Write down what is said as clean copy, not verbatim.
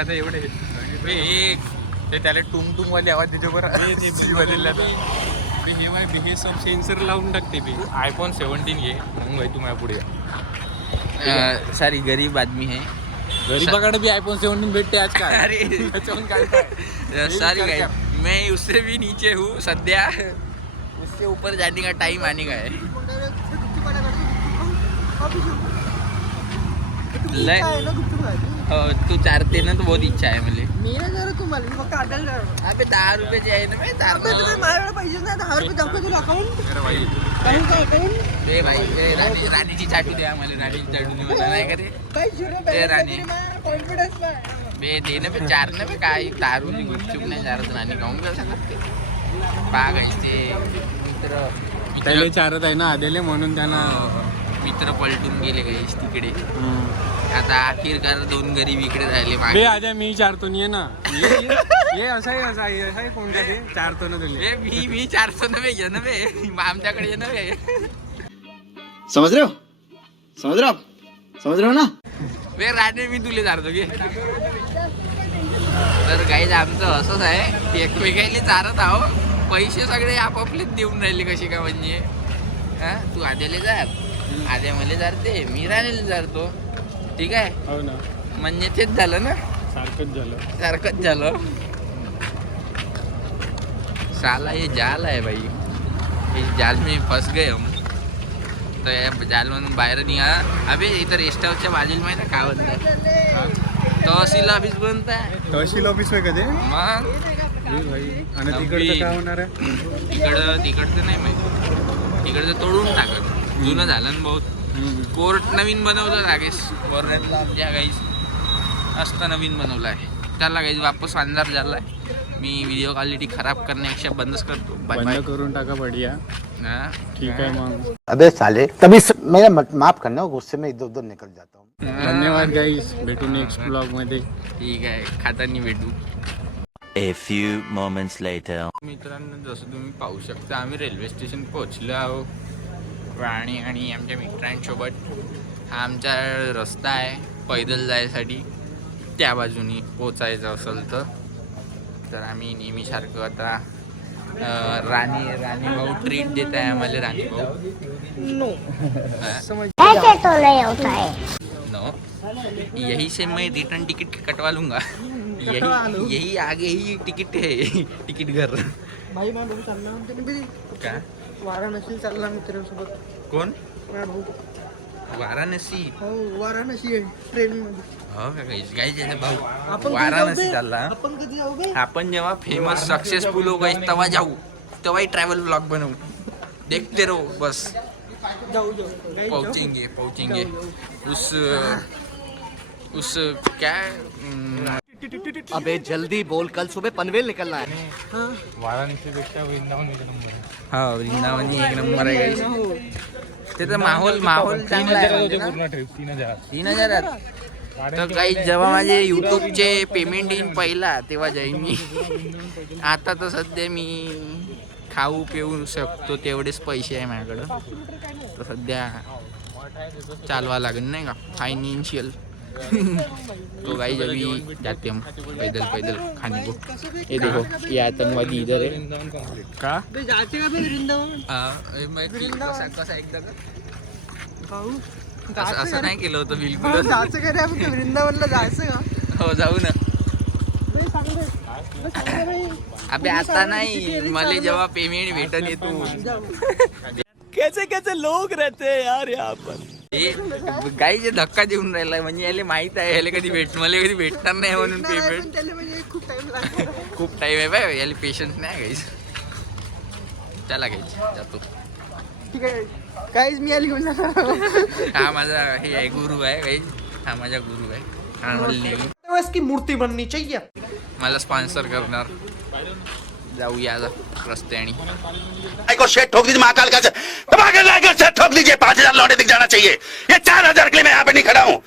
आता एवढे ते त्याला टुंग टुंग वाले आवाज देते बरं. हे सब सेन्सर लावून टाकते बे. आयफोन 17 घे मग भाई तू माझ्या पुढे सारी गरीब आदमी है. गरीबाकडे बी आयफोन 17 भेटते आजकाल. अरे त्याच्याहून काय सारी गाय मैं उससे भी नीचे हूँ सद्या. उससे ऊपर जाने का टाइम आने का है. लय तू चारते ना तो बहुत इच्छा है मुझे. अबे 10 रुपयाचे आहे ना भाई. 10 भाई राणीची चाटू द्या मला. राणीची चाटू दे मला नाही का रे राणी बे दे ना बे 4 ना बे. काय दारूची गुपचूप नाही 4 राणी खाऊन कसं करते पागायचे मित्र. त्याला चारत आहे ना आदेले म्हणून त्यांना मित्र पलटून गेले गाईस तिकडे. आता अखेरकार 2 गरीब इकडे राहिले बे मागे. आजा मी चारतो नाही ना. ये असा कोणत्या ते चारतो ना तुले. मी 400 नव्हे घे ना बे. आमच्याकडे ये नव्हे. समझ रहे हो ना. वे राणे मी तुले चारतो घे. तर गाईज आमचं असंच आहे. एकमेकांनी चारत आहो. पैसे सगळे आपापलेच देऊन राहिले कसे का म्हणजे. हा तू आद्याला जार. आद्या मला जारते. मी राणीला जारतो. ठीक आहे. हो ना. म्हणजे तेच झालं ना. सारखंच झालं. साला ये जाल आहे भाई. इस जाल में फंस गए हम. तर या जालमधून बाहेर निघा. अबे इथं रेस्ट हाऊसच्या बाजूला माहिती काय बनत तहसील ऑफिस बनत आहे. तहसील ऑफिस आहे कधी मग आणि तिकडचं काय होणार आहे. तिकडचं नाही माहिती. तिकडचं तोडून टाकत. जुनं झालं ना बहुत. कोर्ट नवीन बनवलं रागेश कोर्टातला ज्या गाईज असतं नवीन बनवलं आहे त्याला गाईज वापस अंधार झाला आहे. मी व्हिडिओ क्वालिटी खराब करण्यापेक्षा बंदच करतो. बंद करून टाका बढिया. ठीक आहे मग. अबे साले तभी मेरा माफ करना. गुस्से में इधर उधर निकल जाता हूँ. धन्यवाद गाईस. भेटू नेक्स्ट ब्लॉग मध्ये. ठीक आहे. खातानी भेटू. A few moments later. मित्रांनो जसं तुम्ही पाहू शकता आम्ही रेल्वे स्टेशन पोहोचलो आहोत. राणी आणि आमच्या मित्रांसोबत. हा आमचा रस्ता आहे पैदल जायसाठी. त्या बाजूनी पोचायचं असेल तर आम्ही नेहमीसारखं आता राणी भाऊ ट्रीट देत आहे आम्हाला. राणी भाऊ नो यही से मैं रिटर्न टिकट कटवा लूंगा. यही आगे ही टिकट है. टिकट घर भाई मैं भाऊ चालला म्हणते का वाराणसी चालला मित्रांसोबत. कोण माझा भाऊ. वाराणसी. हो वाराणसी आहे ट्रेन मध्ये. हो का गाईज भाऊ आपण वाराणसी चालला. आपण कधी जाऊ बे. आपण जेव्हा फेमस सक्सेसफुल हो गई तेव्हा जाऊ. तेव्हाही ट्रॅव्हल ब्लॉग बनवू. देखते रहो बस. जाऊ पहुंचेंगे उस क्या अबे जल्दी बोल. कल सुबह पनवेल निकलना है. वाराणसीपेक्षा वृंदावन एक नंबर आहे. हा वृंदावनी 1 नंबर आहे गाईज. त्याचा माहोल चांगला आहे. पूर्ण ट्रिप 3000. 3000. तर काही जेव्हा माझे यूट्यूबचे पेमेंट येईन पहिला तेव्हा जाईन मी. आता तर सध्या मी खाऊ पिऊ शकतो तेवढेच पैसे आहे माझ्याकडं. तर सध्या चालवा लागेल नाही का फायनान्शियल. तो गाइस अभी जाते हम पैदल खाने को. ये देखो ये आतंकवादी इधर है का. बे जायचं का बे वृंदावन. कसा एकदा का भाऊ असं नाही केलं होतं बिलकुल. जायचं का रे आपण वृंदावनला जायचं का. हो जाऊ ना. बे सांग रे. अबे आता नाही मला जेव्हा पेमेंट भेटन येतो. कैसे लोग रहते हैं यार यहाँ पर. गाई जे धक्का देऊन राहिलाय म्हणजे याला माहित आहे याला कधी मला कधी भेटणार नाही म्हणून पेमेंट. त्याला म्हणजे खूप टाइम लागतो. खूप टाइम आहे बाय. याला पेशन्स नाही गाईस. चला गाईस जातो. ठीक आहे गाईज मी आली घेऊन जाणार. हा माझा हे आहे गुरु आहे गाईस. हा माझा गुरु आहे. हा मला नेहमी इसकी मूर्ति बननी चाहिए. मला स्पॉन्सर करणार. जाऊया रस्त्याने को शेट ठोक दीजिए महाकाल का ठोक दीजिए. 5000 लौटे दिख जाना चाहिए. ये 4000 के लिए मैं यहाँ पे नहीं खड़ा हूँ.